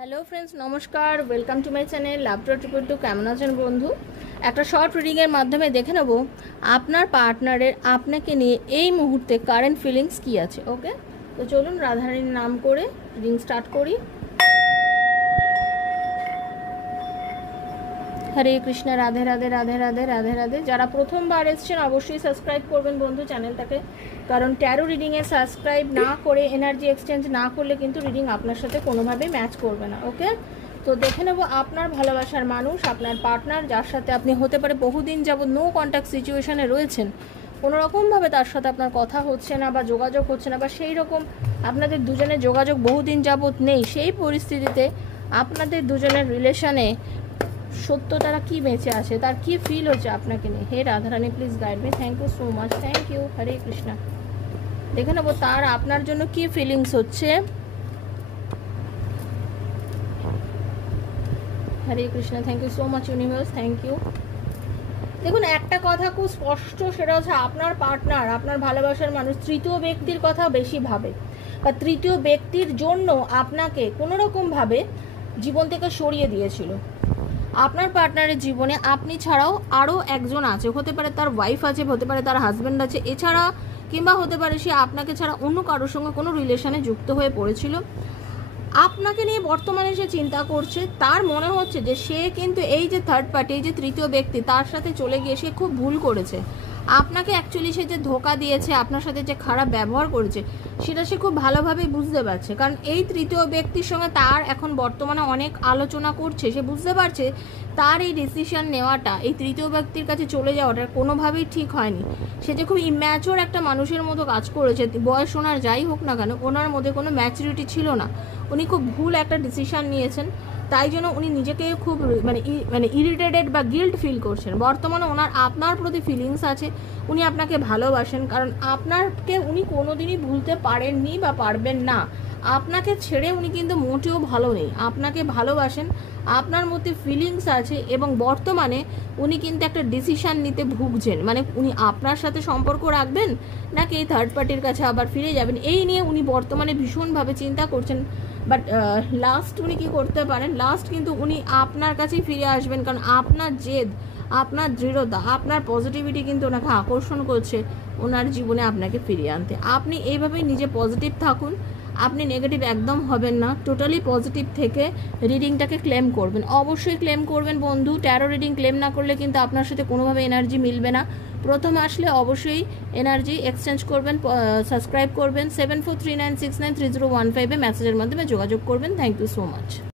Hello friends, নমস্কার। Welcome to my channel love two triple two. কেমন আছেন বন্ধু? একটা শর্ট রিডিংয়ের মাধ্যমে দেখে নেব আপনার পার্টনারের আপনাকে নিয়ে এই মুহূর্তে কারেন্ট ফিলিংস কী আছে। ওকে, তো চলুন রাধারানীর নাম করে রিডিং স্টার্ট করি। হরে কৃষ্ণ, রাধে রাধে রাধে রাধে রাধে রাধে। যারা প্রথমবার এসছেন অবশ্যই সাবস্ক্রাইব করবেন বন্ধু চ্যানেলটাকে, কারণ ট্যারো রিডিংয়ে সাবস্ক্রাইব না করে এনার্জি এক্সচেঞ্জ না করলে কিন্তু রিডিং আপনার সাথে কোনোভাবেই ম্যাচ করবে না। ওকে, তো দেখে নেব আপনার ভালোবাসার মানুষ, আপনার পার্টনার, যার সাথে আপনি হতে পারে বহুদিন যাবৎ নো কন্ট্যাক্ট সিচুয়েশানে রয়েছেন, কোনোরকমভাবে তার সাথে আপনার কথা হচ্ছে না বা যোগাযোগ হচ্ছে না, বা সেই রকম আপনাদের দুজনের যোগাযোগ বহুদিন যাবৎ নেই। সেই পরিস্থিতিতে আপনাদের দুজনের রিলেশনে সত্যতারা কি বেঁচে আছে, তার কি ফিল হচ্ছে আপনাকে নিয়ে। হে Radharani, please guide me. Thank you so much, thank you. Hare Krishna. দেখে নেবো তার আপনার জন্য কি ফিলিংস হচ্ছে। Hare Krishna, thank you so much universe, thank you. দেখুন, একটা কথা খুব স্পষ্ট, সেটা হচ্ছে আপনার পার্টনার, আপনার ভালোবাসার মানুষ তৃতীয় ব্যক্তির কথা বেশি ভাবে, বা তৃতীয় ব্যক্তির জন্য আপনাকে কোনোরকমভাবে জীবন থেকে সরিয়ে দিয়েছিল। আপনার পার্টনারের জীবনে আপনি ছাড়াও আরও একজন আছে, হতে পারে তার ওয়াইফ আছে, হতে পারে তার হাজব্যান্ড আছে, এছাড়া কিংবা হতে পারে সে আপনাকে ছাড়া অন্য কারোর সঙ্গে কোনো রিলেশনে যুক্ত হয়ে পড়েছিল। আপনাকে নিয়ে বর্তমানে সে চিন্তা করছে। তার মনে হচ্ছে যে সে কিন্তু এই যে থার্ড পার্টি, এই যে তৃতীয় ব্যক্তি, তার সাথে চলে গিয়ে সে খুব ভুল করেছে। আপনাকে অ্যাকচুয়ালি সে যে ধোকা দিয়েছে, আপনার সাথে যে খারাপ ব্যবহার করেছে, সেটা সে খুব ভালোভাবেই বুঝতে পারছে। কারণ এই তৃতীয় ব্যক্তির সঙ্গে তার এখন বর্তমানে অনেক আলোচনা করছে। সে বুঝতে পারছে তার এই ডিসিশন নেওয়াটা, এই তৃতীয় ব্যক্তির কাছে চলে যাওয়াটা কোনোভাবেই ঠিক হয়নি। সে যে খুব ইম্যাচিওর একটা মানুষের মতো কাজ করেছে, বয়স ওনার যাই হোক না কেন, ওনার মধ্যে কোনো ম্যাচুরিটি ছিল না। উনি খুব ভুল একটা ডিসিশন নিয়েছেন, তাই জন্য উনি নিজেকে খুব মানে ইরিটেটেড বা গিল্ট ফিল করছেন। বর্তমানে ওনার আপনার প্রতি ফিলিংস আছে, উনি আপনাকে ভালোবাসেন, কারণ আপনাকে উনি কোনোদিনই ভুলতে পারেননি বা পারবেন না। আপনাকে ছেড়ে উনি কিন্তু মোটেও ভালো নেই, আপনাকে ভালোবাসেন, আপনার মধ্যে ফিলিংস আছে, এবং বর্তমানে উনি কিন্তু একটা ডিসিশান নিতে ভুগছেন। মানে উনি আপনার সাথে সম্পর্ক রাখবেন নাকি এই থার্ড পার্টির কাছে আবার ফিরে যাবেন, এই নিয়ে উনি বর্তমানে ভীষণভাবে চিন্তা করছেন। বাট লাস্ট উনি কী করতে পারেন, লাস্ট কিন্তু উনি আপনার কাছেই ফিরে আসবেন, কারণ আপনার জেদ, আপনার দৃঢ়তা, আপনার পজিটিভিটি কিন্তু ওনাকে আকর্ষণ করছে ওনার জীবনে আপনাকে ফিরিয়ে আনতে। আপনি এইভাবেই নিজে পজিটিভ থাকুন, আপনি নেগেটিভ একদম হবেন না, টোটালি পজিটিভ থেকে রিডিংটাকে ক্লেম করবেন। অবশ্যই ক্লেম করবেন বন্ধু। ট্যারো রিডিং ক্লেম না করলে কিন্তু আপনার সাথে কোনোভাবে এনার্জি মিলবে না। প্রথম আসলে অবশ্যই এনার্জি এক্সচেঞ্জ করবেন, সাবস্ক্রাইব করবেন। 7439693015 মেসেজের মাধ্যমে যোগাযোগ করবেন। Thank you so much.